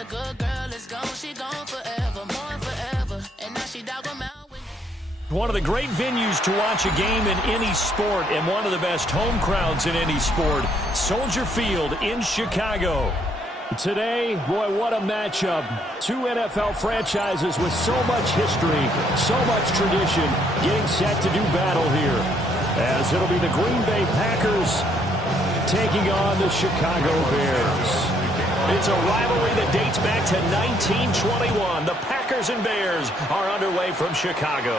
a good girl is gone, she gone forever, more forever. And now she dog 'em out. One of the great venues to watch a game in any sport and one of the best home crowds in any sport, Soldier Field in Chicago. Today, boy, what a matchup. Two NFL franchises with so much history, so much tradition, getting set to do battle here. As it'll be the Green Bay Packers taking on the Chicago Bears. It's a rivalry that dates back to 1921. The Packers and Bears are underway from Chicago.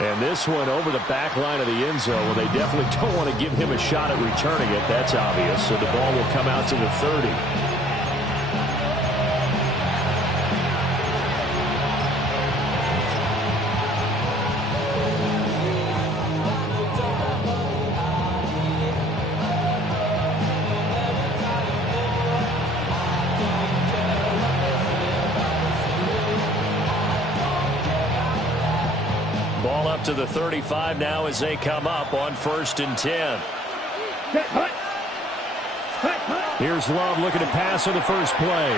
And this one over the back line of the end zone. Well, they definitely don't want to give him a shot at returning it. That's obvious. So the ball will come out to the 30. Ball up to the 35 now as they come up on 1st and 10. Here's Love looking to pass on the first play.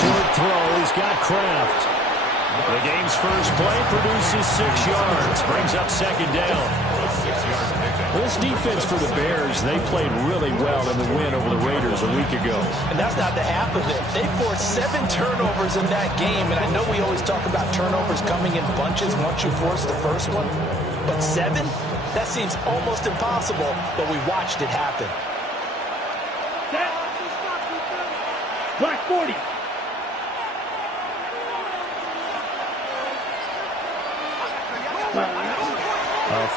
Short throw. He's got Kraft. The game's first play produces 6 yards. Brings up 2nd down. This defense for the Bears, they played really well in the win over the Raiders a week ago. And that's not the half of it. They forced 7 turnovers in that game, and I know we always talk about turnovers coming in bunches once you force the first one, but 7? That seems almost impossible, but we watched it happen. Black 40.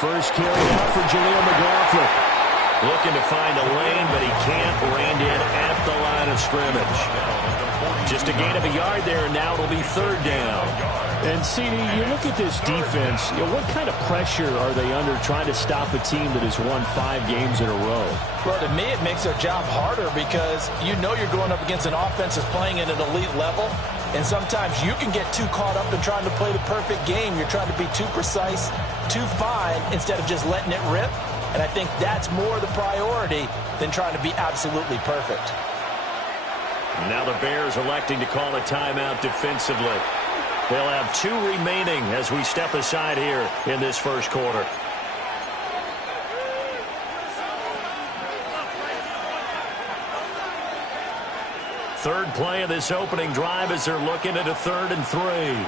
First carry out for Jaleel McLaughlin. Looking to find a lane, but he can't. Reined in at the line of scrimmage. Just a gain of a yard there, and now it'll be 3rd down. And, CD, you look at this defense, what kind of pressure are they under trying to stop a team that has won 5 games in a row? Well, to me, it makes their job harder because you know you're going up against an offense that's playing at an elite level, and sometimes you can get too caught up in trying to play the perfect game. You're trying to be too precise, too fine, instead of just letting it rip. And I think that's more the priority than trying to be absolutely perfect. Now the Bears electing to call a timeout defensively. They'll have 2 remaining as we step aside here in this first quarter. Third play of this opening drive as they're looking at a 3rd and 3.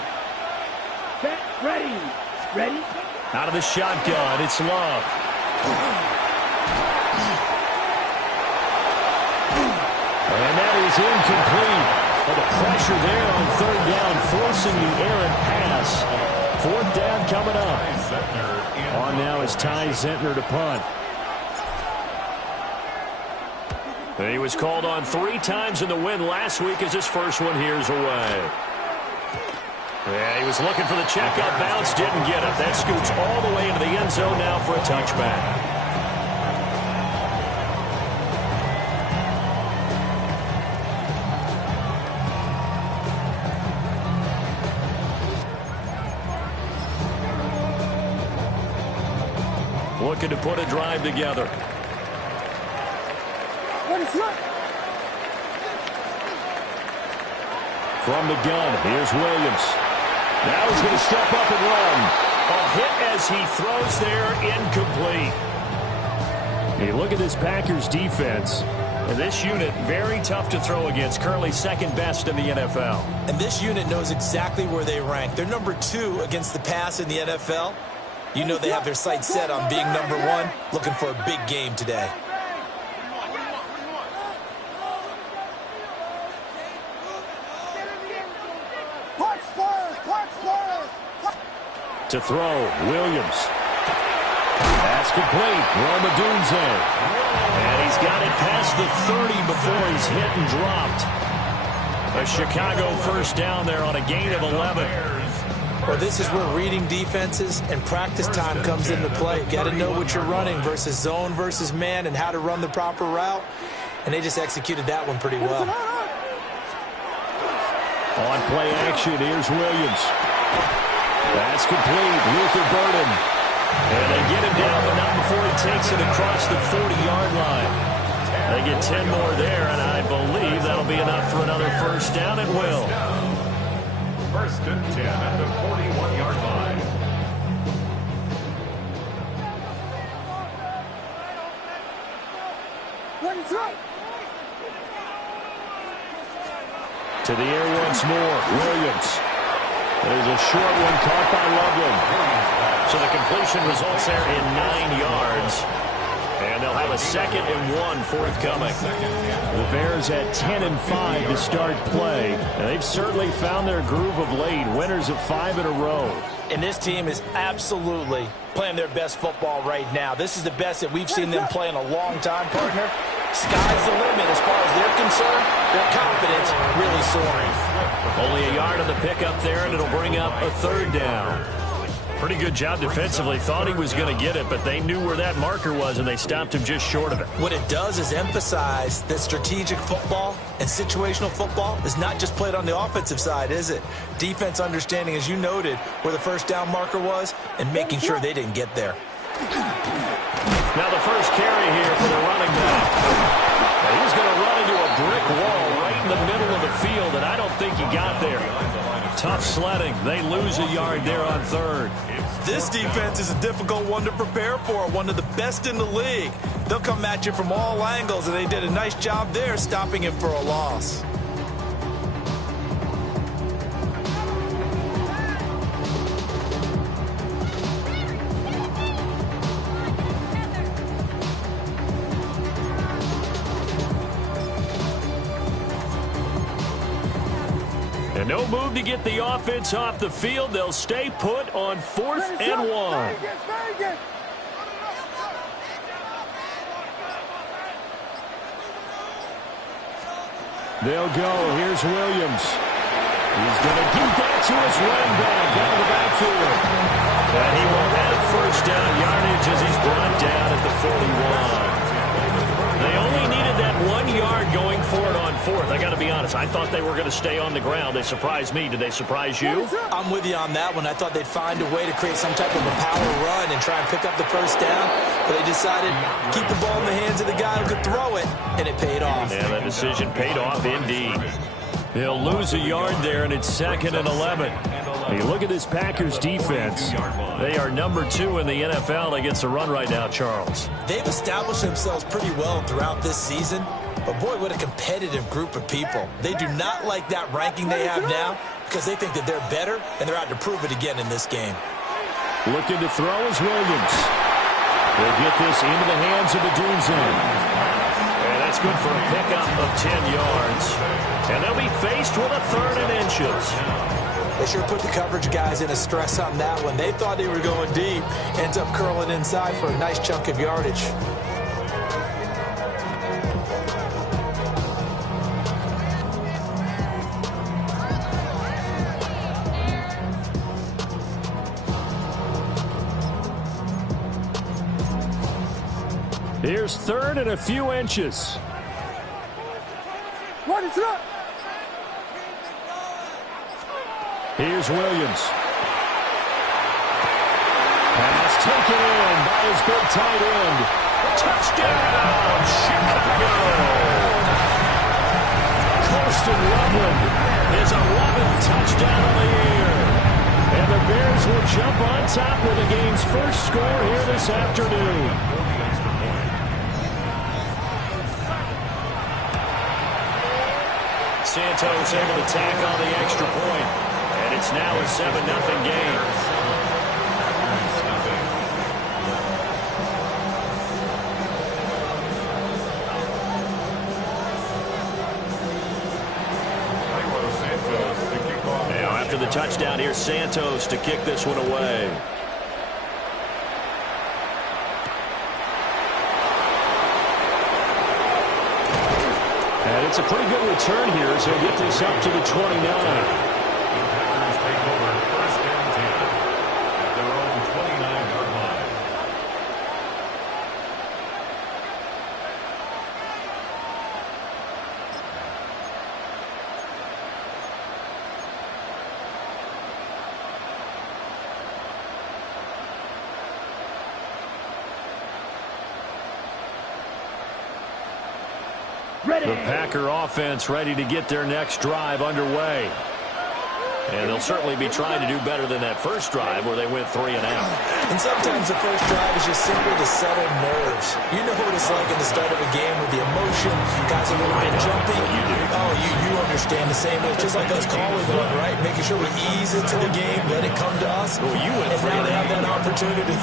Ready. Ready. Out of the shotgun, it's Love. And that is incomplete. Well, the pressure there on 3rd down, forcing the errant pass. 4th down coming up. On now is Ty Zentner to punt. And he was called on 3 times in the win last week as his first one here's away. Yeah, he was looking for the checkup bounce, didn't get it. That scoots all the way into the end zone now for a touchback. Looking to put a drive together. From the gun, here's Williams. Now he's going to step up and run. A hit as he throws there, incomplete. Hey, look at this Packers defense. And this unit, very tough to throw against, currently 2nd best in the NFL. And this unit knows exactly where they rank. They're number 2 against the pass in the NFL. You know they have their sights set on being number 1, looking for a big game today. To throw, Williams. That's complete. Roma Dunze. And he's got it past the 30 before he's hit and dropped. A Chicago first down there on a gain of 11. Well, this is where reading defenses and practice time comes into play. Got to know what you're running versus zone versus man and how to run the proper route. And they just executed that one pretty well. On play action, here's Williams. That's complete. Luther Burden. And they get him down, but not before he takes it across the 40-yard line. They get 10 more there, and I believe that'll be enough for another first down. It will. First and 10 at the 41-yard line. To the air once more, Williams. There's a short one caught by Loveland. So the completion results there in 9 yards. And they'll have a 2nd and 1 forthcoming. The Bears at 10 and 5 to start play. And they've certainly found their groove of late. Winners of 5 in a row. And this team is absolutely playing their best football right now. This is the best that we've seen them play in a long time, partner. Sky's the limit as far as they're concerned. Their confidence really soaring. Only a yard on the pickup there, and it'll bring up a 3rd down. Pretty good job defensively. Thought he was going to get it, but they knew where that marker was, and they stopped him just short of it. What it does is emphasize that strategic football and situational football is not just played on the offensive side, is it? Defense understanding, as you noted, where the first down marker was and making sure they didn't get there. Now the first carry here for the running back. And he's going to run into a brick wall right in the middle of the field, and I don't think he got there. Tough sledding. They lose a yard there on 3rd. This defense is a difficult one to prepare for, one of the best in the league. They'll come at you from all angles, and they did a nice job there stopping him for a loss. And no move to get the offense off the field. They'll stay put on 4th and 1. They'll go. Here's Williams. He's going to give that to his running back out of the backfield. And he will have first down yardage as he's brought down at the 41. They only needed that 1 yard going for it on 4th. I got to be honest. I thought they were going to stay on the ground. They surprised me. Did they surprise you? I'm with you on that one. I thought they'd find a way to create some type of a power run and try and pick up the first down. But they decided to keep the ball in the hands of the guy who could throw it, and it paid off. And that decision paid off indeed. They'll lose a yard there, and it's 2nd and 11. You look at this Packers defense. They are number 2 in the NFL against the run right now, Charles. They've established themselves pretty well throughout this season. But, boy, what a competitive group of people. They do not like that ranking they have now because they think that they're better, and they're out to prove it again in this game. Looking to throw is Williams. They'll get this into the hands of the Dunzin. And that's good for a pickup of 10 yards. And they'll be faced with a 3rd and inches. They sure put the coverage guys in a stress on that one. They thought they were going deep. Ends up curling inside for a nice chunk of yardage. Here's 3rd and a few inches. What is up? Here's Williams. Pass taken in by his big tight end. Touchdown, Chicago! Colston Loveland is 11th touchdown of the year. And the Bears will jump on top with the game's first score here this afternoon. Santos able to tack on the extra point. And it's now a 7-0 game. Now after the touchdown, here's Santos to kick this one away. And it's a pretty good return here, so he'll get this up to the 29. Take over 1st and 10 at their own 29-yard line. Ready. The Packer offense ready to get their next drive underway. And they'll certainly be trying to do better than that first drive where they went 3 and out. And sometimes the first drive is just simply to settle nerves. You know what it's like at the start of a game with the emotion. Guys are a little bit jumpy. You do. Oh, you understand the same way. It's just like us calling one, right? Making sure we ease into the game, let it come to us. Well, you went and 3 now and they out. have that opportunity.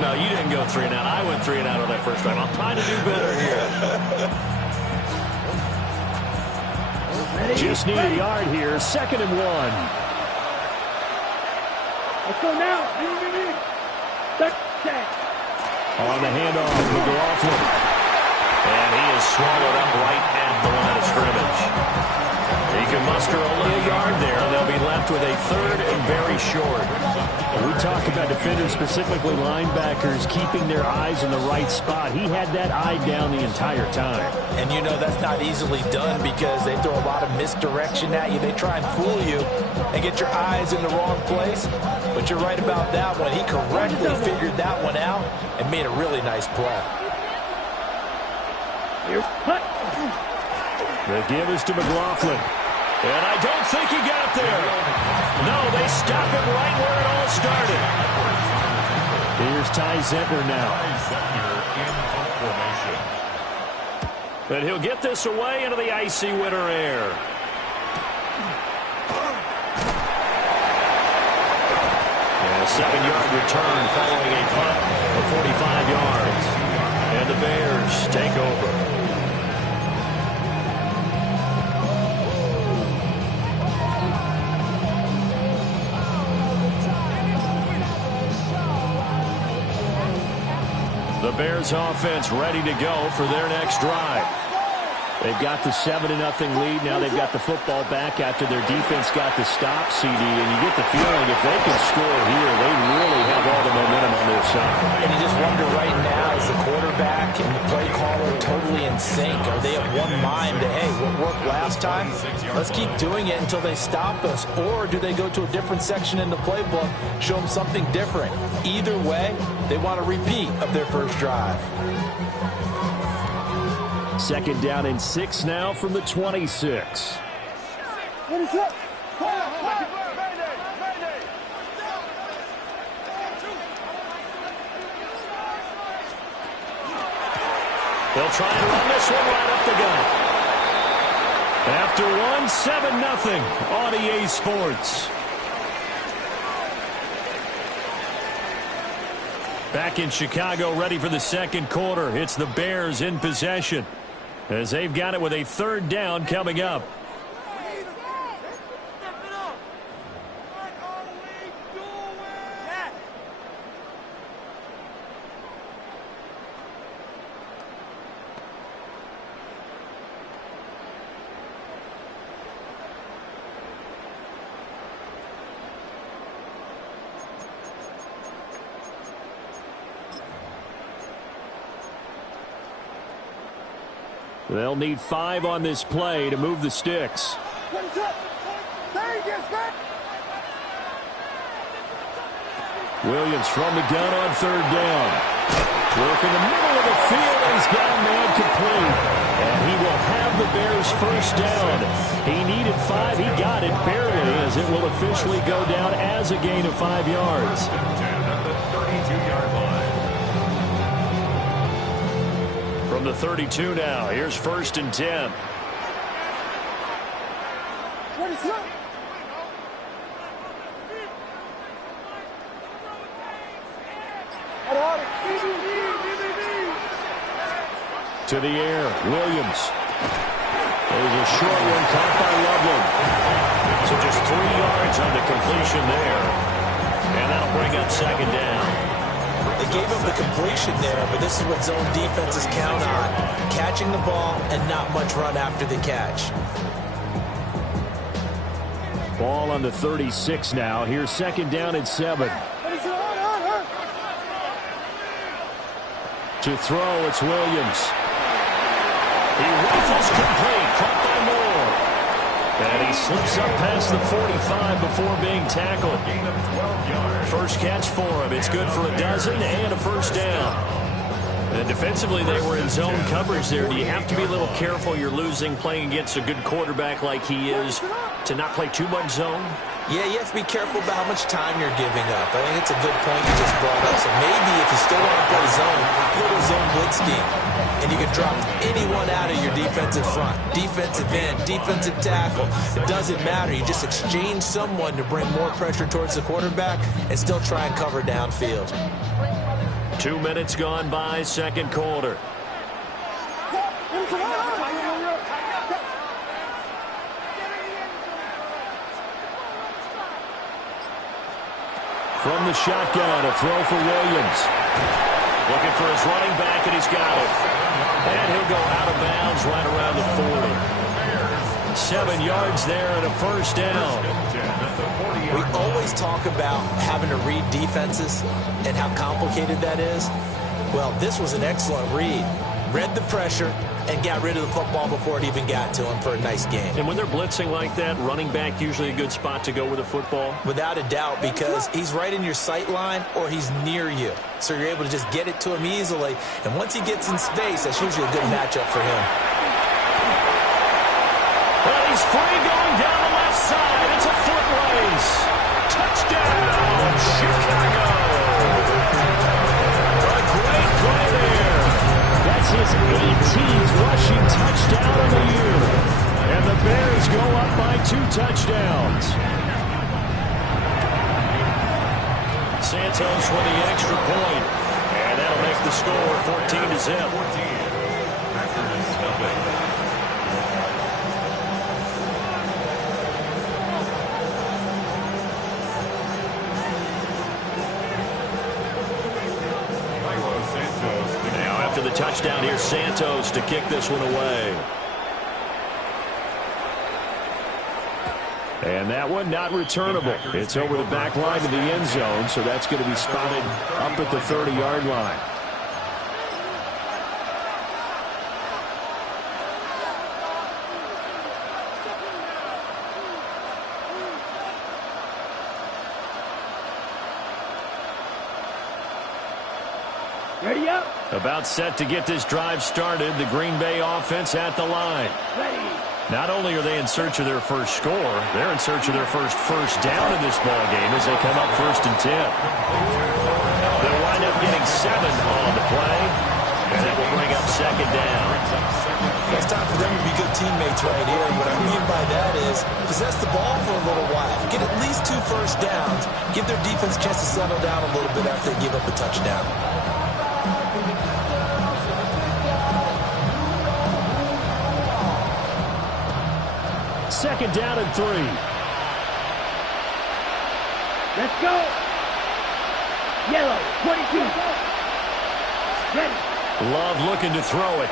No, you didn't go 3 and out. I went 3 and out on that first drive. I'm trying to do better here. Just need a yard here. 2nd and 1. Let's go now. On the handoff, McLaughlin. And he is swallowed up right at the line of scrimmage. He can muster only a yard there, and they'll be left with a 3rd and very short. We talk about defenders, specifically linebackers, keeping their eyes in the right spot. He had that eye down the entire time. And you know that's not easily done because they throw a lot of misdirection at you. They try and fool you and get your eyes in the wrong place. But you're right about that one. He correctly figured that one out and made a really nice play. Here's cut. The give is to McLaughlin. And I don't think he got there. No, they stop him right where it all started. Here's Ty Zentner now. And he'll get this away into the icy winter air. And a 7-yard return following a punt of 45 yards. And the Bears take over. The Bears offense ready to go for their next drive. They've got the 7-0 lead. Now they've got the football back after their defense got the stop, CD. And you get the feeling if they can score here, they really have all the momentum on their side. And you just wonder right now, is the quarterback and the play caller totally in sync? Are they of one mind that, hey, what worked last time? Let's keep doing it until they stop us. Or do they go to a different section in the playbook, show them something different? Either way, they want a repeat of their first drive. 2nd down and 6 now from the 26. They'll try and run this one right up the gut. After one, 7-0 on EA Sports. Back in Chicago, ready for the 2nd quarter. It's the Bears in possession as they've got it with a 3rd down coming up. They'll need 5 on this play to move the sticks. Williams from the gun on 3rd down. Work in the middle of the field, and he's got a man complete. And he will have the Bears' first down. He needed 5. He got it barely, as it will officially go down as a gain of 5 yards. 10 at the 32-yard line. From the 32 now, here's 1st and 10. To the air, Williams. There's a short one caught by Loveland. So just 3 yards on the completion there. And that'll bring up 2nd down. They gave up the completion there, but this is what zone defenses count on. Catching the ball and not much run after the catch. Ball on the 36 now. Here's 2nd down and 7. To throw, it's Williams. He rifles complete, caught by Moore. And he slips up past the 45 before being tackled. Gain of 12 yards. First catch for him. It's good for a dozen and a 1st down. And defensively, they were in zone coverage there. Do you have to be a little careful? You're losing playing against a good quarterback like he is to not play too much zone? Yeah, you have to be careful about how much time you're giving up. I think it's a good point you just brought up. So maybe if you still want to play zone, go to zone blitz scheme. And you can drop anyone out of your defensive front. Defensive end, defensive tackle. It doesn't matter. You just exchange someone to bring more pressure towards the quarterback and still try and cover downfield. 2 minutes gone by, second quarter. From the shotgun, a throw for Williams. Looking for his running back, and he's got it. And he'll go out of bounds right around the 40. 7 yards there and a first down. We always talk about having to read defenses and how complicated that is. Well, this was an excellent read. Read the pressure and got rid of the football before it even got to him for a nice game. And when they're blitzing like that, running back usually a good spot to go with the football? Without a doubt, because he's right in your sight line or he's near you. So you're able to just get it to him easily. And once he gets in space, that's usually a good matchup for him. Well, he's free going down the left side. It's a foot race. Touchdown, Chicago. A great play there. That's his 18th rushing touchdown of the year. And the Bears go up by 2 touchdowns. Santos with the extra point. And that'll make the score 14-0. The touchdown here, Santos to kick this one away. And that one not returnable. It's over the back line of the end zone, so that's going to be spotted up at the 30-yard line. Ready up. About set to get this drive started. The Green Bay offense at the line. Ready. Not only are they in search of their first score, they're in search of their first down in this ball game as they come up 1st and 10. They'll wind up getting 7 on the play, and that will bring up 2nd down. It's time for them to be good teammates right here. And what I mean by that is possess the ball for a little while. Get at least 2 first downs. Give their defense a chance to settle down a little bit after they give up a touchdown. Second down and 3. Let's go. Yellow, 22. Ready. Love looking to throw it.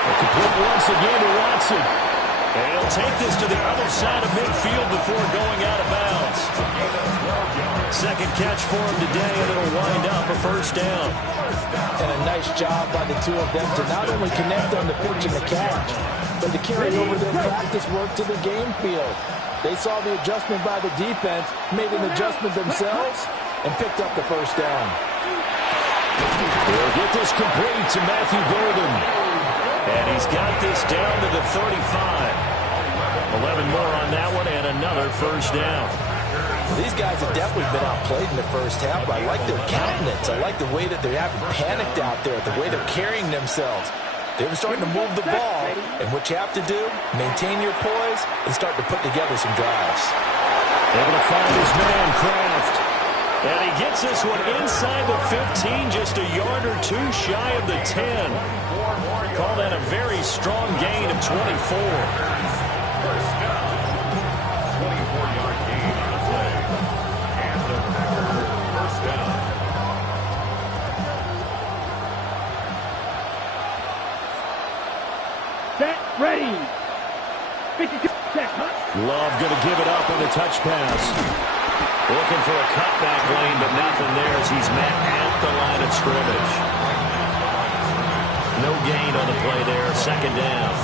A complete once again to Watson. And he'll take this to the other side of midfield before going out of bounds. Second catch for him today, and it'll wind up a first down. And a nice job by the two of them to not only connect on the pitch and the catch, but to carry over their practice work to the game field. They saw the adjustment by the defense, made an adjustment themselves, and picked up the first down. He'll get this complete to Matthew Golden. And he's got this down to the 35. 11 more on that one, and another first down. Well, these guys have definitely been outplayed in the first half, but I like their countenance. I like the way that they haven't panicked out there, the way they're carrying themselves. They're starting to move the ball, and what you have to do, maintain your poise and start to put together some drives. Able to find his man, Kraft. And he gets this one inside the 15, just a yard or 2 shy of the 10. Call that a very strong gain of 24. First down. 24-yard gain on the play. And the first down. Set. Ready. 52. Set. Love going to give it up on the touch pass. Looking for a cutback lane, but nothing there as he's met at the line of scrimmage. No gain on the play there. 2nd down.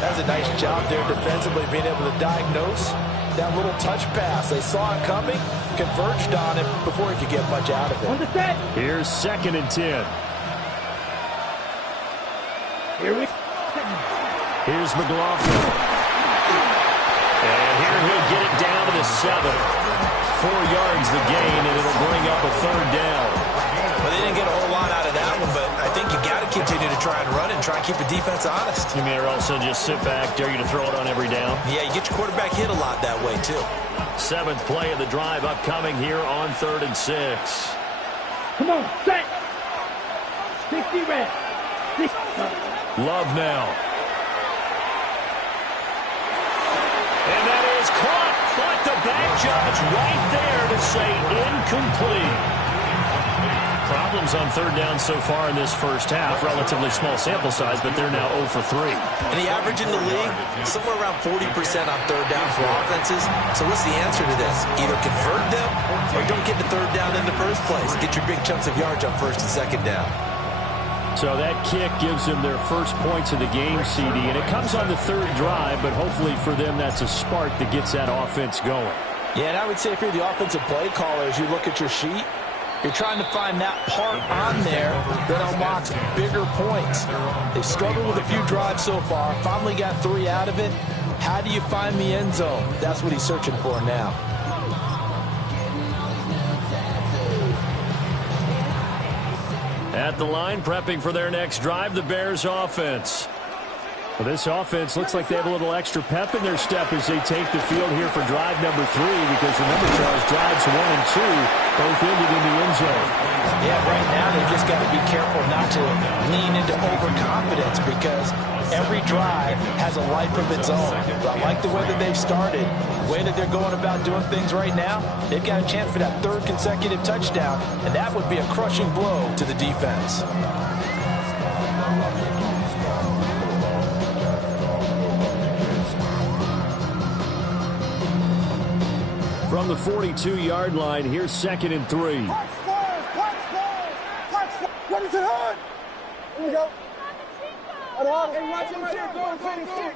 That's a nice job there defensively, being able to diagnose that little touch pass. They saw it coming, converged on it before he could get much out of it. On the set. Here's 2nd and 10. Here's McLaughlin. And here he'll get it down to the 7. 4 yards the gain, and it'll bring up a 3rd down. Well, they didn't get a whole lot out of that one, but I think you got to continue to try and run and try and keep the defense honest. You mean, or also just sit back, dare you to throw it on every down? Yeah, you get your quarterback hit a lot that way, too. 7th play of the drive upcoming here on 3rd and 6. Come on, set. 60 red. Love now. And that is caught, but the back judge right there to say incomplete. Problems on 3rd down so far in this first half. Relatively small sample size, but they're now 0 for 3. And the average in the league, somewhere around 40% on 3rd down for offenses. So what's the answer to this? Either convert them or don't get the 3rd down in the first place. Get your big chunks of yards on 1st and 2nd down. So that kick gives them their first points of the game, CD, and it comes on the 3rd drive, but hopefully for them that's a spark that gets that offense going. Yeah, and I would say if you're the offensive play caller, as you look at your sheet, you're trying to find that part on there that unlocks bigger points. They've struggled with a few drives so far, finally got 3 out of it. How do you find the end zone? That's what he's searching for now. At the line, prepping for their next drive, the Bears offense. Well, this offense looks like they have a little extra pep in their step as they take the field here for drive number 3, because remember, Charles, drives 1 and 2 both ended in the end zone. Yeah, right now they've just got to be careful not to lean into overconfidence, because every drive has a life of its own. But I like the way that they've started, the way that they're going about doing things right now. They've got a chance for that 3rd consecutive touchdown, and that would be a crushing blow to the defense. From the 42-yard line, here's 2nd and 3. What is it on? Here we go. Hey, watch him right here. Going 26.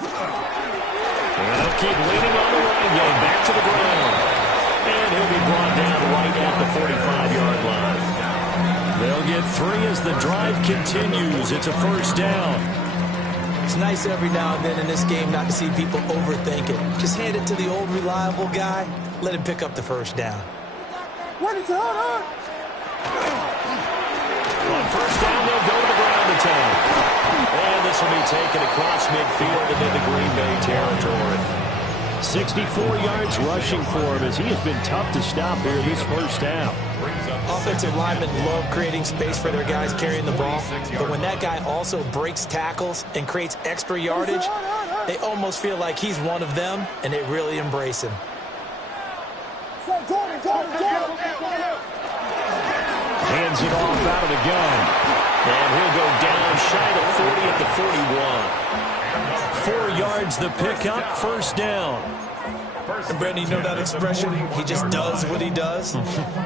And they'll keep leaning on the run game. Back to the ground. And he'll be brought down right at the 45-yard line. They'll get 3 as the drive continues. It's a 1st down. It's nice every now and then in this game not to see people overthink it. Just hand it to the old reliable guy. Let him pick up the 1st down. What is it on? On 1st down, they'll go to the ground attack. And this will be taken across midfield into the Green Bay territory. 64 yards rushing for him as he has been tough to stop here this first half. Offensive linemen love creating space for their guys carrying the ball, but when that guy also breaks tackles and creates extra yardage, they almost feel like he's one of them, and they really embrace him. Hands it off out of the gun. And he'll go down shy of 40 at the 41. 4 yards the pickup, 1st down. And Brandon, you know that expression? He just does what he does.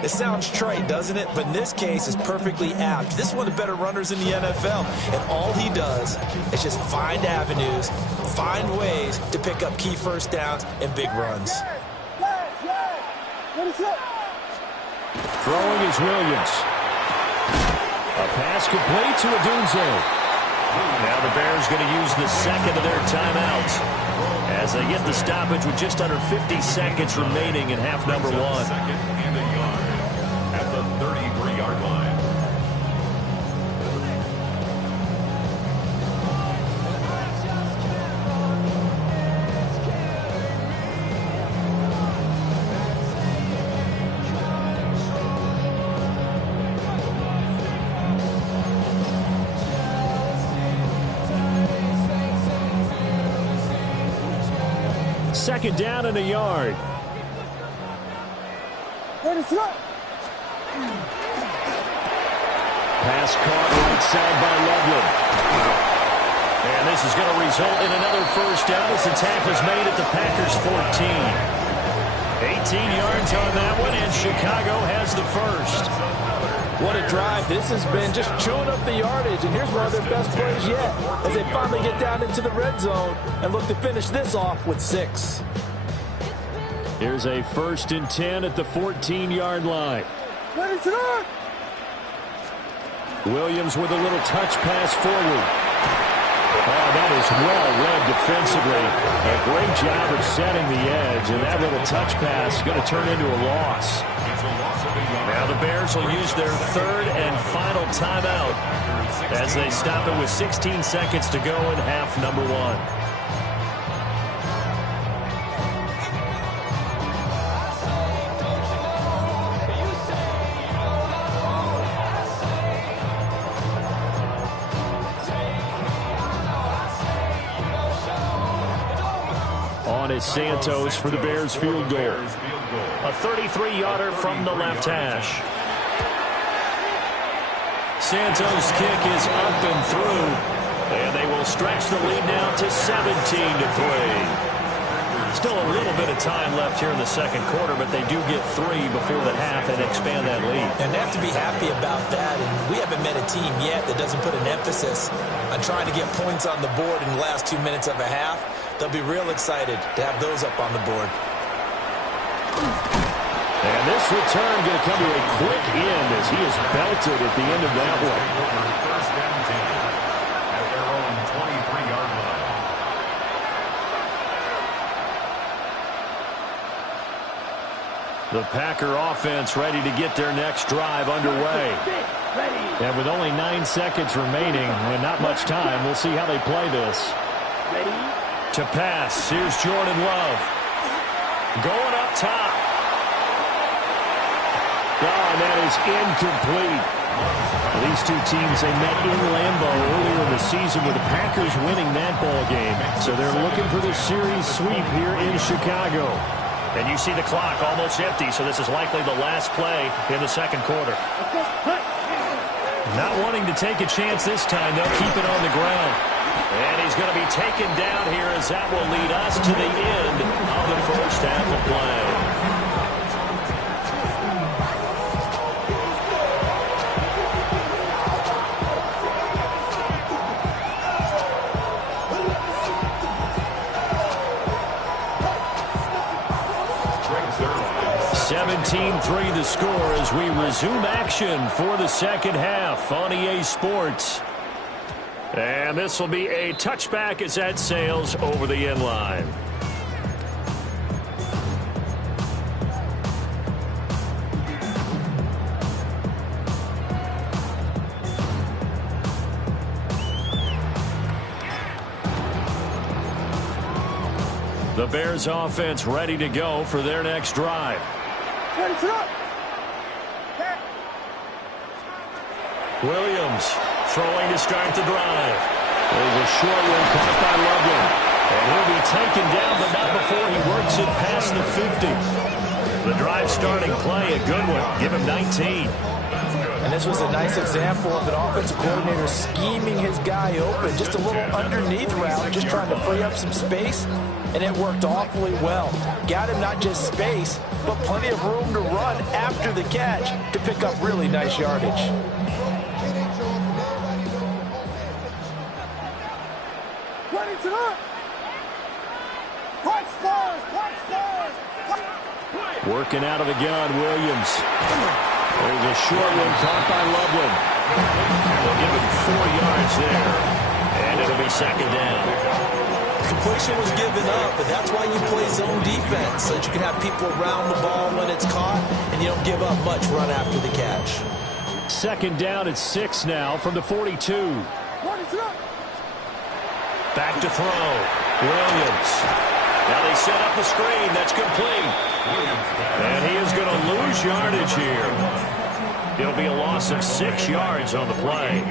It sounds trite, doesn't it? But in this case, it's perfectly apt. This is one of the better runners in the NFL. And all he does is just find avenues, find ways to pick up key 1st downs and big runs. Throwing is Williams. A pass complete to Odunze. Now the Bears going to use the 2nd of their timeouts as they get the stoppage with just under 50 seconds remaining in half number 1. 2nd and a yard at the 33-yard line. Second down and a yard. Pass caught right side by Loveland. And this is going to result in another 1st down as the tackle's made at the Packers' 14. 18 yards on that one, and Chicago has the 1st. What a drive. This has been just chewing up the yardage, and here's one of their best plays yet as they finally get down into the red zone and look to finish this off with 6. Here's a 1st and 10 at the 14-yard line. Williams with a little touch pass forward. Oh, that is well read defensively. A great job of setting the edge, and that little touch pass is going to turn into a loss. Now the Bears will use their 3rd and final timeout as they stop it with 16 seconds to go in half number 1. Is Santos for the Bears field goal. A 33-yarder from the left hash. Santos' kick is up and through, and they will stretch the lead now to 17-3. Still a little bit of time left here in the second quarter, but they do get 3 before the half and expand that lead. And they have to be happy about that. And we haven't met a team yet that doesn't put an emphasis on trying to get points on the board in the last 2 minutes of a half. They'll be real excited to have those up on the board. And this return going to come to a quick end as he is belted at the end of that one. First and 10 at their own 23-yard line. The Packer offense ready to get their next drive underway. And with only 9 seconds remaining and not much time, we'll see how they play this. To pass, here's Jordan Love. Going up top. Oh, and that is incomplete. These two teams, they met in Lambeau earlier in the season with the Packers winning that ball game. So they're looking for the series sweep here in Chicago. And you see the clock almost empty, so this is likely the last play in the second quarter. Not wanting to take a chance this time, they'll keep it on the ground. And he's going to be taken down here as that will lead us to the end of the first half of play. 17-3 the score as we resume action for the second half on EA Sports. And this will be a touchback as that sails over the end line. The Bears offense ready to go for their next drive. Williams throwing to start the drive. There's a short one caught by Loveland. And he'll be taken down, but not before he works it past the 50. The drive starting play, a good one. Give him 19. And this was a nice example of an offensive coordinator scheming his guy open. Just a little underneath route, just trying to free up some space. And it worked awfully well. Got him not just space, but plenty of room to run after the catch to pick up really nice yardage. Working out of the gun, Williams. There's a short one caught by Loveland. They'll give him 4 yards there, and it'll be second down. Completion was given up, but that's why you play zone defense, so that you can have people around the ball when it's caught, and you don't give up much run after the catch. Second down at 6 now from the 42. Back to throw. Williams. Now they set up the screen. That's complete. And he is going to lose yardage here. It'll be a loss of 6 yards on the play.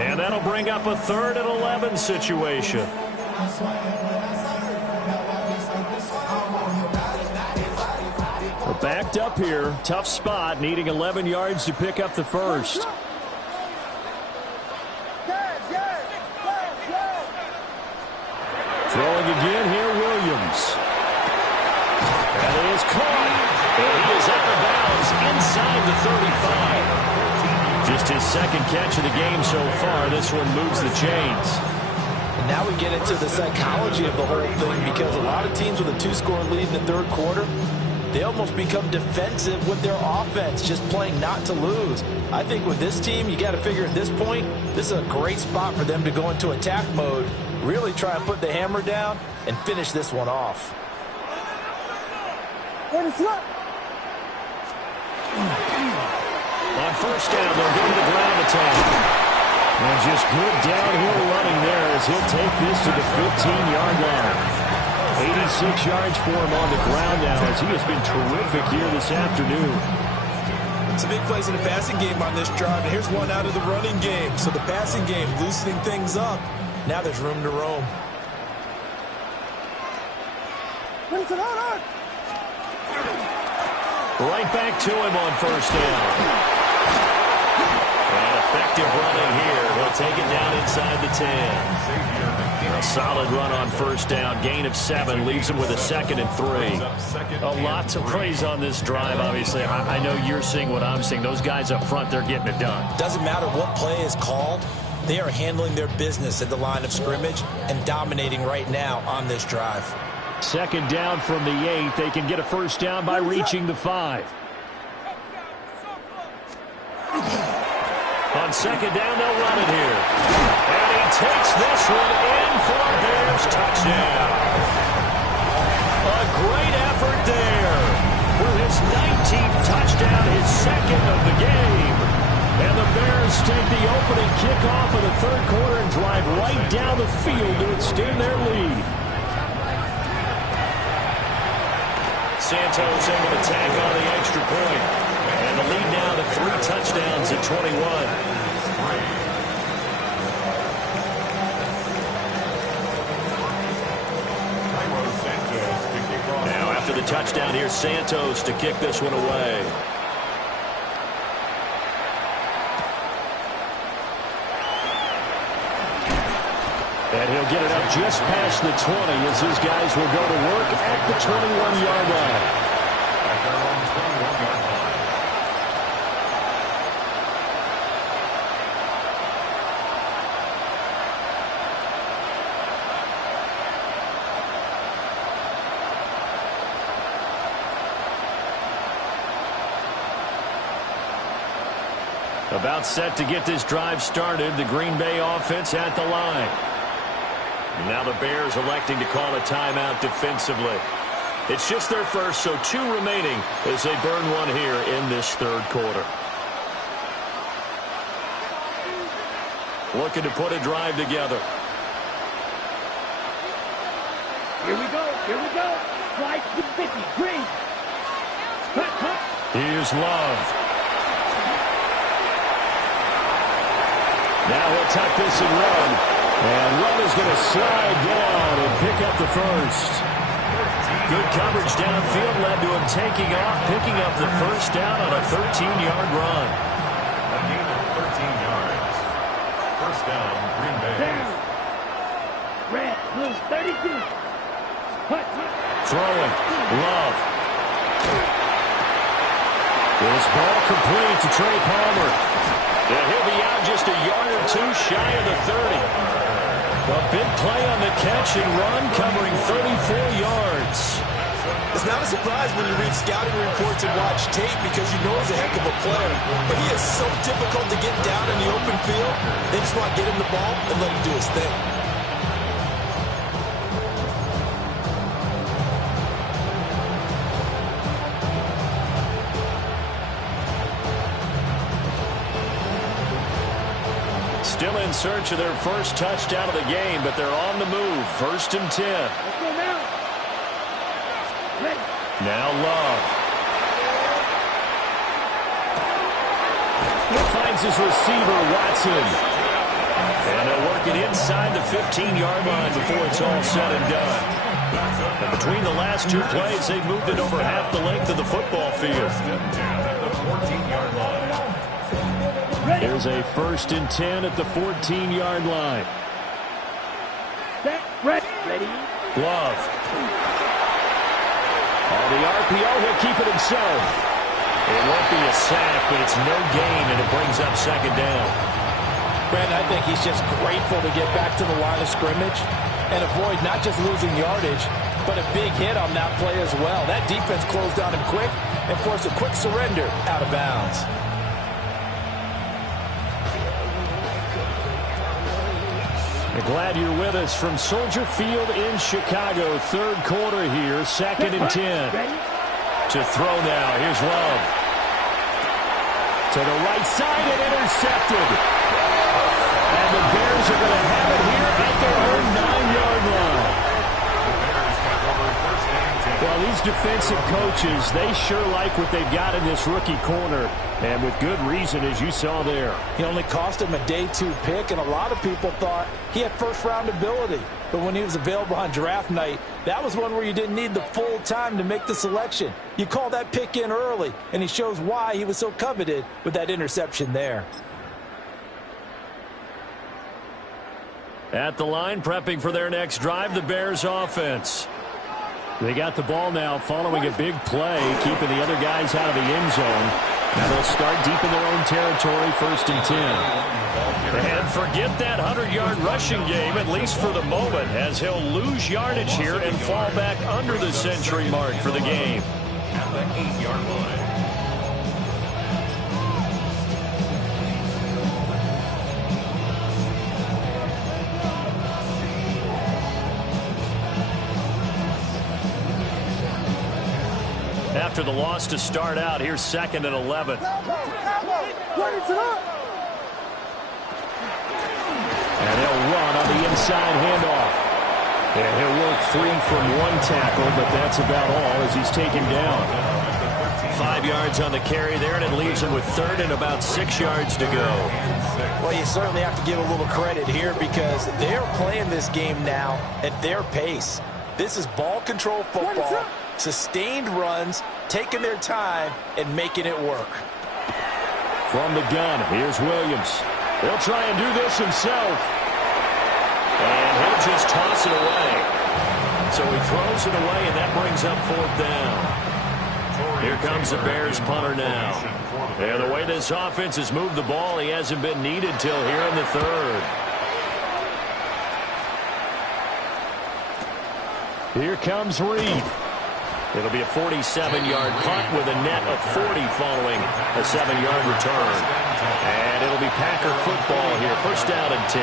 And that'll bring up a 3rd and 11 situation. We're backed up here. Tough spot, needing 11 yards to pick up the first. Throwing again here, Williams. And it is caught. And he is out of bounds inside the 35. Just his second catch of the game so far. This one moves the chains. And now we get into the psychology of the whole thing, because a lot of teams with a 2-score lead in the third quarter, they almost become defensive with their offense, just playing not to lose. I think with this team, you got to figure at this point, this is a great spot for them to go into attack mode, really try and put the hammer down and finish this one off. On first down, they'll go to the ground attack. And just good downhill running there as he'll take this to the 15-yard line. 86 yards for him on the ground now as he has been terrific here this afternoon. Some big plays in the passing game on this drive, and here's one out of the running game. So the passing game loosening things up. Now there's room to roam. Right back to him on first down. And effective running here. He'll take it down inside the 10. A solid run on first down. Gain of 7 leaves him with a 2nd and 3. A lot to praise on this drive, obviously. I know you're seeing what I'm seeing. Those guys up front, they're getting it done. Doesn't matter what play is called. They are handling their business at the line of scrimmage and dominating right now on this drive. 2nd down from the 8. They can get a first down by reaching the 5. On 2nd down, they'll run it here. And he takes this one in for a Bears touchdown. A great effort there for his 19th touchdown, his 2nd of the game. And the Bears take the opening kickoff of the 3rd quarter and drive right down the field to extend their lead. Santos able to tack on the extra point. And the lead now to 3 touchdowns at 21. Now after the touchdown, here's Santos to kick this one away. And he'll get it up just past the 20 as his guys will go to work at the 21-yard line. About set to get this drive started. The Green Bay offense at the line. Now the Bears electing to call a timeout defensively. It's just their first, so 2 remaining as they burn one here in this 3rd quarter. Looking to put a drive together. Here we go. Flight to 50. Green. Here's Love. Now he'll tuck this and run. And Run is going to slide down and pick up the first. Good coverage downfield led to him taking off, picking up the first down on a 13-yard run. A gain of 13 yards. First down, Green Bay. Down. Red, blue, 32. Throwing. Love. This ball complete to Trey Palmer. And he'll be out just a yard or 2 shy of the 30. A big play on the catch and run, covering 34 yards. It's not a surprise when you read scouting reports and watch tape because you know he's a heck of a player. But he is so difficult to get down in the open field. They just want to get him the ball and let him do his thing. Still in search of their first touchdown of the game, but they're on the move. 1st and 10. Let's go now. Ready. Now Love. He finds his receiver, Watson. And they'll work it inside the 15-yard line before it's all said and done. And between the last 2 plays, they've moved it over half the length of the football field. At the 14-yard line. Here's a 1st and 10 at the 14-yard line. Set. Ready. Love. On the RPO, he'll keep it himself. It won't be a sack, but it's no gain, and it brings up 2nd down. Brandon, I think he's just grateful to get back to the line of scrimmage. and avoid not just losing yardage, but a big hit on that play as well. That defense closed on him quick and forced a quick surrender out of bounds. Glad you're with us from Soldier Field in Chicago. Third quarter here, 2nd and 10. To throw now, here's Love. To the right side and intercepted. And the Bears are going to have it here at their own 9-yard line. Well, these defensive coaches, they sure like what they've got in this rookie corner. And with good reason, as you saw there. He only cost him a day 2 pick, and a lot of people thought he had first-round ability. But when he was available on draft night, that was one where you didn't need the full time to make the selection. You call that pick in early, and he shows why he was so coveted with that interception there. At the line, prepping for their next drive, the Bears offense. They got the ball now following a big play, keeping the other guys out of the end zone. Now they'll start deep in their own territory, 1st and 10. And forget that 100-yard rushing game, at least for the moment, as he'll lose yardage here and fall back under the century mark for the game. At the 8-yard line. After the loss to start out, here's 2nd and 11. And they'll run on the inside handoff. And he'll work 3 from 1 tackle, but that's about all as he's taken down. 5 yards on the carry there, and it leaves him with 3rd and about 6 yards to go. Well, you certainly have to give a little credit here because they're playing this game now at their pace. This is ball control football, sustained runs, taking their time, and making it work. From the gun, here's Williams. He'll try and do this himself. And he'll just toss it away. So he throws it away, and that brings up 4th down. Here comes the Bears punter now. And the way this offense has moved the ball, he hasn't been needed till here in the 3rd. Here comes Reed. It'll be a 47-yard punt with a net of 40 following a 7-yard return. And it'll be Packer football here. 1st down and 10.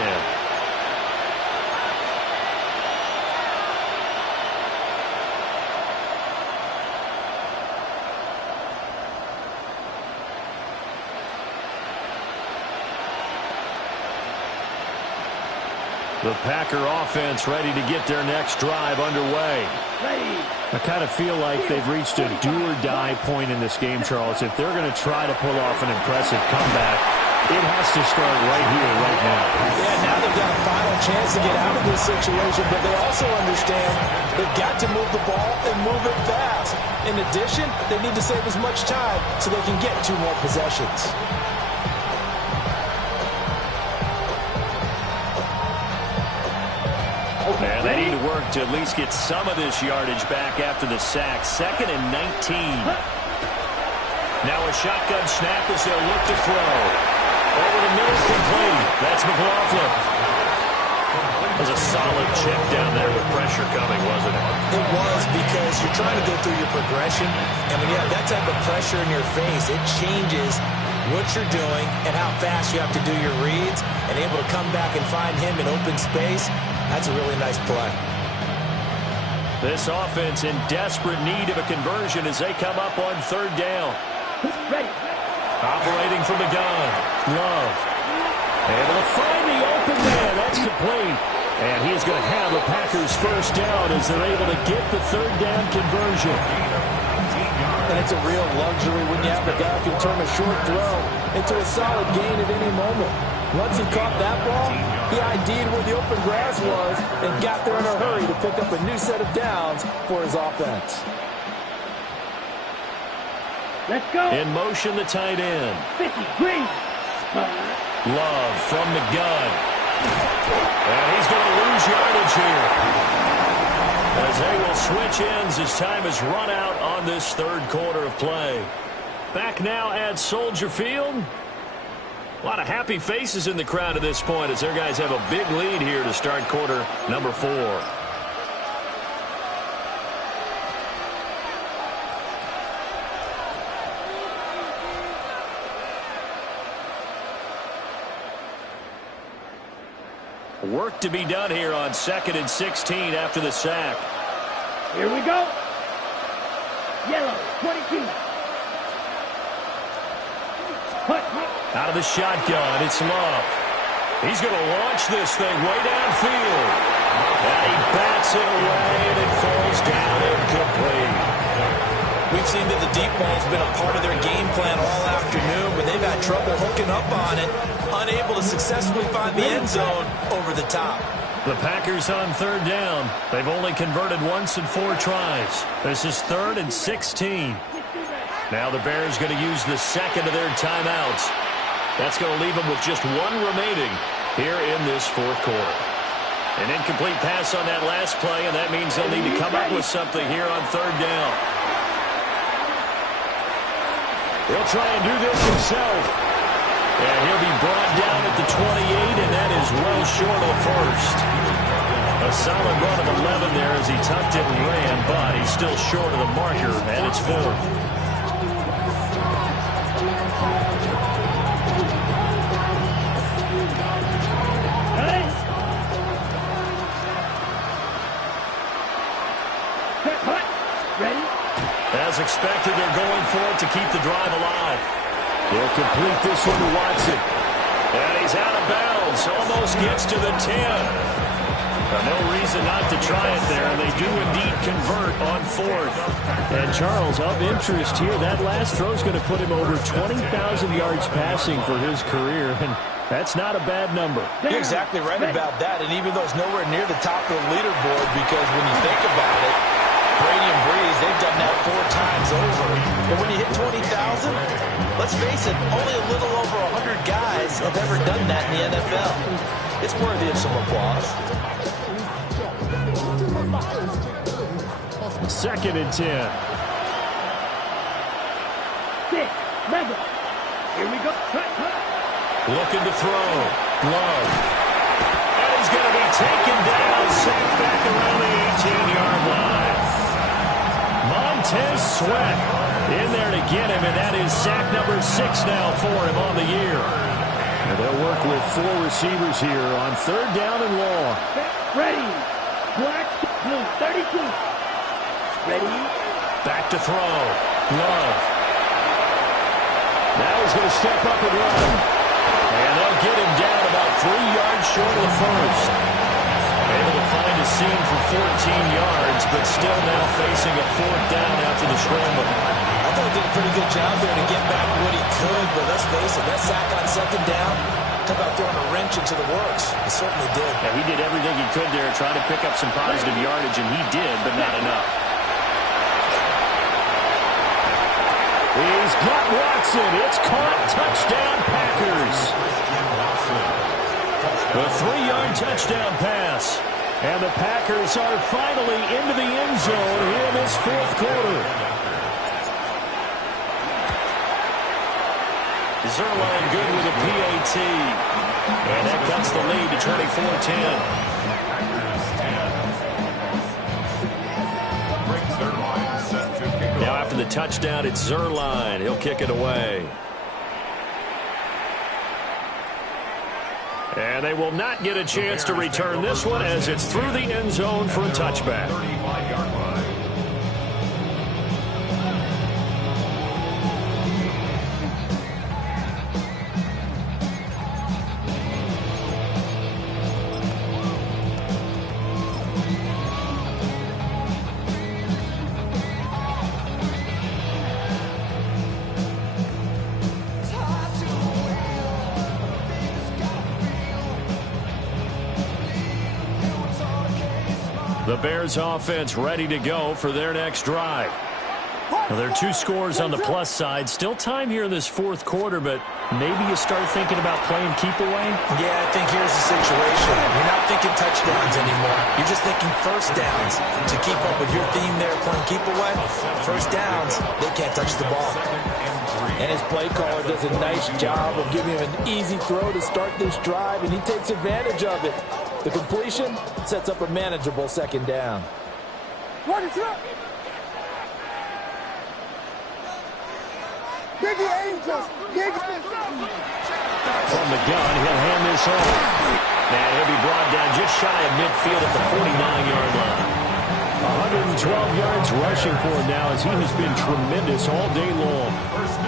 The Packer offense ready to get their next drive underway. I kind of feel like they've reached a do-or-die point in this game, Charles. If they're going to try to pull off an impressive comeback, it has to start right here, right now. Yeah, now they've got a final chance to get out of this situation, but they also understand they've got to move the ball and move it fast. In addition, they need to save as much time so they can get 2 more possessions. And they need to work to at least get some of this yardage back after the sack. 2nd and 19. Now a shotgun snap as they'll look to throw. Over the middle, complete. That's McLaughlin. That was a solid check down there with pressure coming, wasn't it? It was, because you're trying to go through your progression, and when you have that type of pressure in your face, it changes what you're doing and how fast you have to do your reads, and able to come back and find him in open space. That's a really nice play. This offense in desperate need of a conversion as they come up on 3rd down. Operating from the gun. Love. Able to find the open man. That's complete. And he's going to have the Packers 1st down as they're able to get the 3rd down conversion. And it's a real luxury when you have a guy who can turn a short throw into a solid gain at any moment. Once he caught that ball, he ID'd where the open grass was and got there in a hurry to pick up a new set of downs for his offense. Let's go. In motion, the tight end. 50, green. Love from the gun. And he's going to lose yardage here. As they will switch ends as time is run out on this 3rd quarter of play. Back now at Soldier Field. A lot of happy faces in the crowd at this point as their guys have a big lead here to start quarter number 4. Work to be done here on 2nd and 16 after the sack. Here we go. Yellow, 22. Out of the shotgun, it's Love. He's going to launch this thing way downfield. And he bats it away, and it falls down incomplete. We've seen that the deep ball's been a part of their game plan all afternoon, but they've had trouble hooking up on it, unable to successfully find the end zone over the top. The Packers on 3rd down. They've only converted once in 4 tries. This is 3rd and 16. Now the Bears going to use the second of their timeouts. That's going to leave them with just 1 remaining here in this 4th quarter. An incomplete pass on that last play, and that means they'll need to come up with something here on 3rd down. He'll try and do this himself. And he'll be brought down at the 28, and that is well short of the first. A solid run of 11 there as he tucked it and ran, but he's still short of the marker, and it's 4th. As expected, they're going for it to keep the drive alive. He'll complete this one to Watson. And he's out of bounds. Almost gets to the 10. No reason not to try it there. They do indeed convert on 4th. And Charles, of interest here, that last throw is going to put him over 20,000 yards passing for his career. And that's not a bad number. You're exactly right about that. And even though it's nowhere near the top of the leaderboard, because when you think about it, Brady and Breeze, they've done that 4 times over. But when you hit 20,000, let's face it, only a little over 100 guys have ever done that in the NFL. It's worthy of some applause. 2nd and 10. 6, mega. Here we go. Looking to throw. Love. And he's going to be taken down, sacked back around the 18-yard line. Montez Sweat in there to get him, and that is sack number 6 now for him on the year. And they'll work with 4 receivers here on 3rd down and long. Ready. Black, blue, 32. Ready. Back to throw. Love. Now he's going to step up and run. And they'll get him down about 3 yards short of the first. Able to find a seam for 14 yards, but still now facing a 4th down after the scramble. I thought he did a pretty good job there to get back what he could, but let's face it, that sack on 2nd down, talk about throwing a wrench into the works. He certainly did. Yeah, he did everything he could there, trying to pick up some positive yardage, and he did, but not enough. He's got Watson. It's caught. Touchdown, Packers. A 3-yard touchdown pass. And the Packers are finally into the end zone here in this 4th quarter. Zerline good with a PAT. And that cuts the lead to 24-10. Now after the touchdown, it's Zerline. He'll kick it away. And they will not get a chance to return this one as it's through the end zone for a touchback. The Bears offense ready to go for their next drive. Now, there are 2 scores on the plus side. Still time here in this 4th quarter, but maybe you start thinking about playing keep away? Yeah, I think here's the situation. You're not thinking touchdowns anymore. You're just thinking 1st downs. To keep up with your theme there, playing keep away, 1st downs, they can't touch the ball. And his play caller does a nice job of giving him an easy throw to start this drive, and he takes advantage of it. The completion sets up a manageable second down. What is up? Biggie Angels. From the gun, he'll hand this off. And he'll be brought down just shy of midfield at the 49-yard line. 112 yards rushing for him now as he has been tremendous all day long.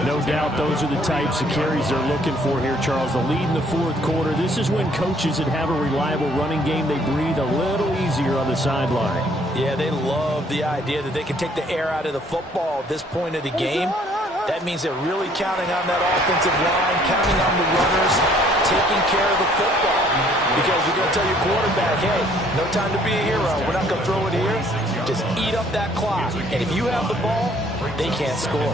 No doubt those are the types of carries they're looking for here, Charles. The lead in the fourth quarter. This is when coaches that have a reliable running game, they breathe a little easier on the sideline. Yeah, they love the idea that they can take the air out of the football at this point of the game. That means they're really counting on that offensive line, counting on the runners, taking care of the football. Because you're going to tell your quarterback, hey, no time to be a hero. We're not going to throw it here. Just eat up that clock. And if you have the ball, they can't score.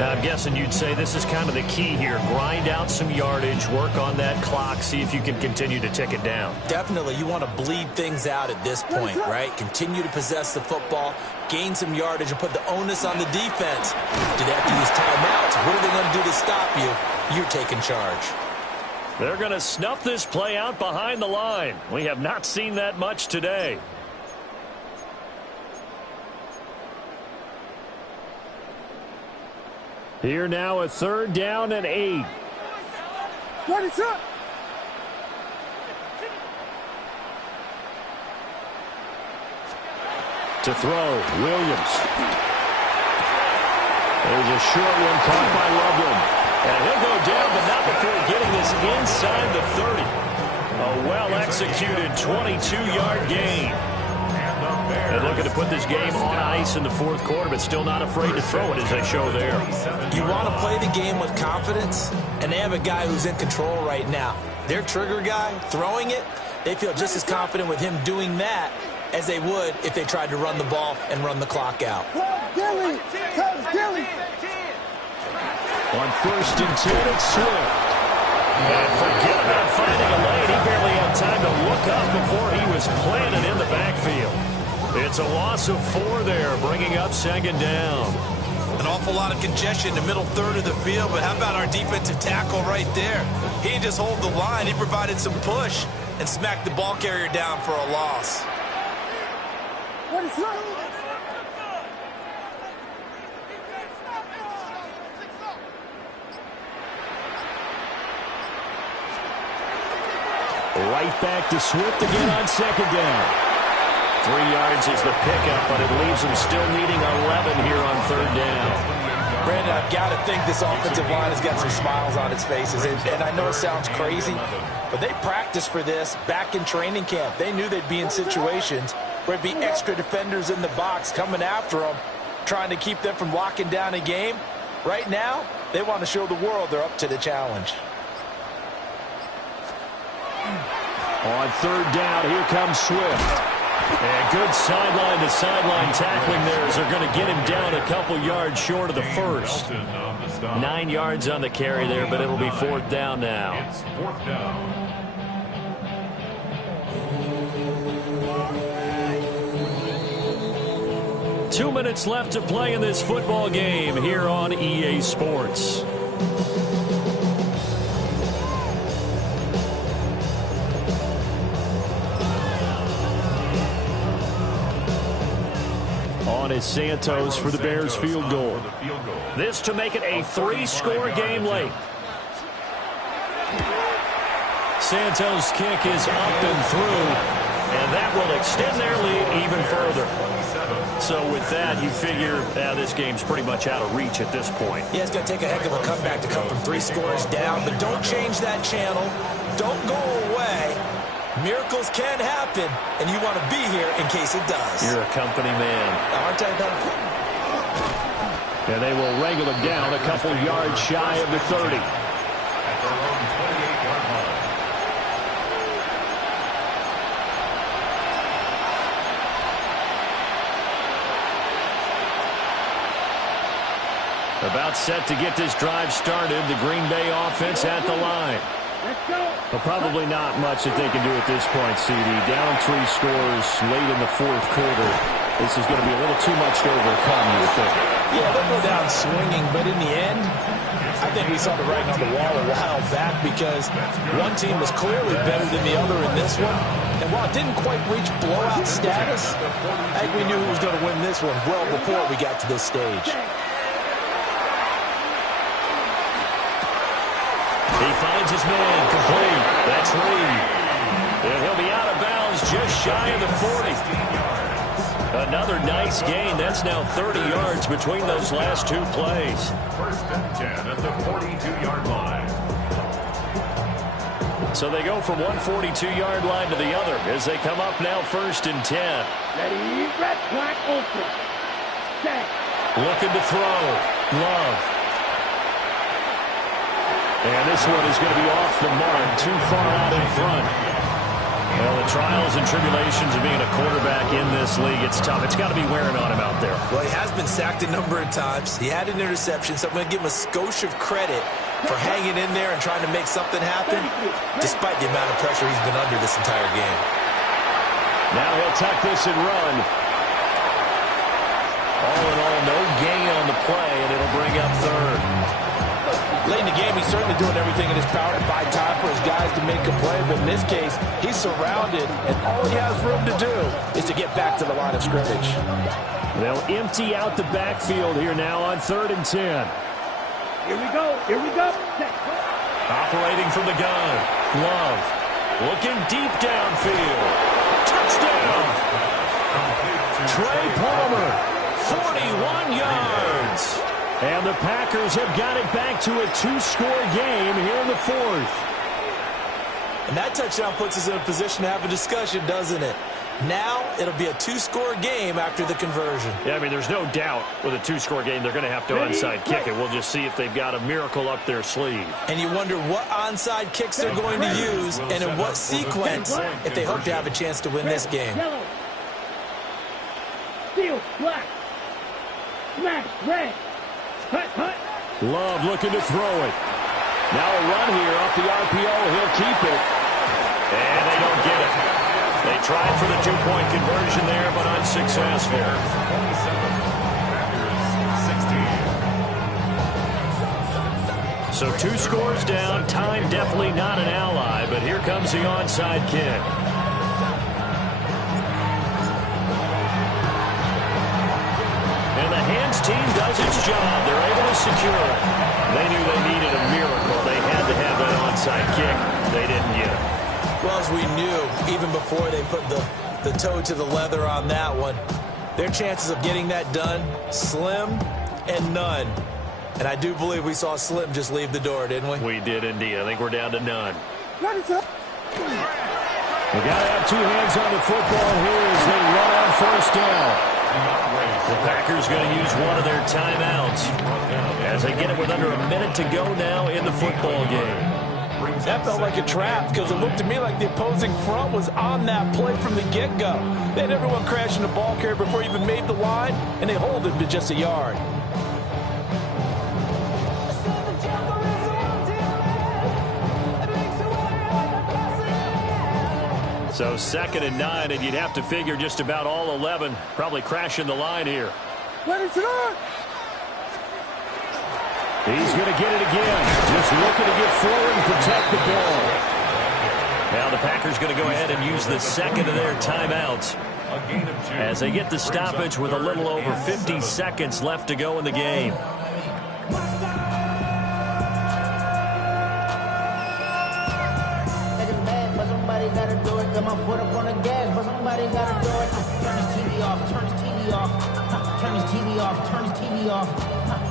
I'm guessing you'd say this is kind of the key here. Grind out some yardage, work on that clock, see if you can continue to tick it down. Definitely, you want to bleed things out at this point, right? Continue to possess the football, gain some yardage, and put the onus on the defense. Do they have to use timeouts? What are they going to do to stop you? You're taking charge. They're going to snuff this play out behind the line. We have not seen that much today. Here now, a 3rd down and 8. What is up? To throw, Williams. There's a short one caught by Loveland. And he'll go down, but not before getting this inside the 30. A well-executed 22-yard gain. And looking to put this game on ice in the fourth quarter, but still not afraid to throw it as they show there. You want to play the game with confidence, and they have a guy who's in control right now. Their trigger guy, throwing it, they feel just as confident with him doing that as they would if they tried to run the ball and run the clock out. Dilly! Dilly! On 1st and 10, it's Swift. And forget about finding a lane. He barely had time to look up before he was planted in the backfield. It's a loss of 4 there, bringing up 2nd down. An awful lot of congestion in the middle third of the field, but how about our defensive tackle right there? He didn't just hold the line. He provided some push and smacked the ball carrier down for a loss. What is up? Right back to Swift again on 2nd down. 3 yards is the pickup, but it leaves them still needing 11 here on 3rd down. Brandon, I've got to think this offensive line has got some smiles on its faces. And I know it sounds crazy, but they practiced for this back in training camp. They knew they'd be in situations where it'd be extra defenders in the box coming after them, trying to keep them from locking down a game. Right now, they want to show the world they're up to the challenge. On 3rd down, here comes Swift. And good sideline-to-sideline tackling there as they're going to get him down a couple yards short of the first. 9 yards on the carry there, but it'll be 4th down now. It's 4th down. Two minutes left to play in this football game here on EA Sports. On is Santos for the Bears field goal. This to make it a 3-score game late. Santos' kick is up and through, and that will extend their lead even further. So with that, you figure this game's pretty much out of reach at this point. Yeah, it's going to take a heck of a comeback to come from 3 scores down, but don't change that channel. Don't go away. Miracles can happen, and you want to be here in case it does. You're a company man. Aren't I, though? And they will wrangle him down a couple yards shy of the 30. At their own 28-yard line. About set to get this drive started, the Green Bay offense at the line. But probably not much that they can do at this point, CD. Down 3 scores late in the fourth quarter. This is going to be a little too much to overcome, you would think. Yeah, they'll go down swinging, but in the end, I think we saw the writing on the wall a while back because one team was clearly better than the other in this one. And while it didn't quite reach blowout status, I think we knew who was going to win this one well before we got to this stage. He finds his man complete. That's Reed. And he'll be out of bounds just shy of the 40. Another nice gain. That's now 30 yards between those last two plays. First and 10 at the 42-yard line. So they go from one 42-yard line to the other as they come up now first and 10. Ready, red flag open. Set. Looking to throw. Love. And this one is going to be off the mark, too far out in front. Well, the trials and tribulations of being a quarterback in this league, it's tough. It's got to be wearing on him out there. Well, he has been sacked a number of times. He had an interception, so I'm going to give him a skosh of credit for hanging in there and trying to make something happen, despite the amount of pressure he's been under this entire game. Now he'll tuck this and run. All in all, no gain on the play, and it'll bring up third. Late in the game, he's certainly doing everything in his power to buy time for his guys to make a play. But in this case, he's surrounded, and all he has room to do is to get back to the line of scrimmage. They'll empty out the backfield here now on 3rd and 10. Here we go. Here we go. Set. Operating from the gun. Love. Looking deep downfield. Touchdown. Trey Palmer. 41 yards. And the Packers have got it back to a 2-score game here in the 4th. And that touchdown puts us in a position to have a discussion, doesn't it? Now it'll be a 2-score game after the conversion. Yeah, I mean, there's no doubt with a 2-score game they're going to have to onside kick it. We'll just see if they've got a miracle up their sleeve. And you wonder what onside kicks they're going to use and in what sequence if they hope to have a chance to win this game. Yellow. Steel. Black. Smash. Red. Hut, hut. Love looking to throw it. Now a run here off the RPO. He'll keep it. And they don't get it. They tried for the 2-point conversion there, but unsuccessful. 27. Packers 16. So 2 scores down. Time definitely not an ally, but here comes the onside kick. And the hands team does its job. They're able to secure it. They knew they needed a miracle. They had to have that onside kick. They didn't get it. Well, as we knew, even before they put the toe to the leather on that one, their chances of getting that done, slim and none. And I do believe we saw Slim just leave the door, didn't we? We did indeed. I think we're down to none. What is up? We got to have 2 hands on the football here as they run on 1st down. The Packers going to use one of their timeouts as they get it with under a minute to go now in the football game. That felt like a trap because it looked to me like the opposing front was on that play from the get-go. They had everyone crashing the ball carrier before he even made the line, and they hold him to just a yard. So 2nd and 9, and you'd have to figure just about all 11 probably crashing the line here. What is it on? He's going to get it again. Just looking to get forward and protect the ball. Now the Packers going to go ahead and use the 2nd of their timeouts as they get the stoppage with a little over 50 seconds left to go in the game. Gotta do it, got my foot up on the gas, but somebody gotta do it. Turn his TV off, turn his TV off, turn his TV off, turn his TV off,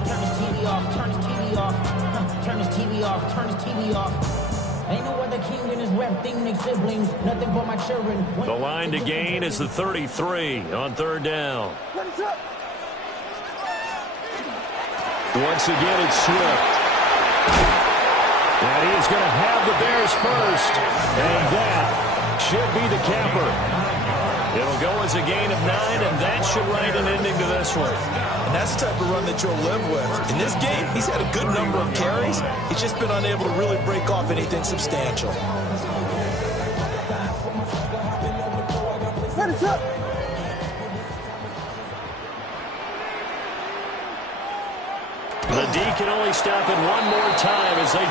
turn his TV off, turn his TV off, turn his TV off, turn his TV off. Ain't no other king in his rep thing, they siblings, nothing for my children. The line to gain is the 33 on 3rd down. What is up? Once again, it's Swift. And he is going to have the Bears first. And that should be the capper. It'll go as a gain of 9, and that should write an ending to this one. And that's the type of run that you'll live with. In this game, he's had a good number of carries. He's just been unable to really break off anything substantial. What is up? D can only stop it one more time as they take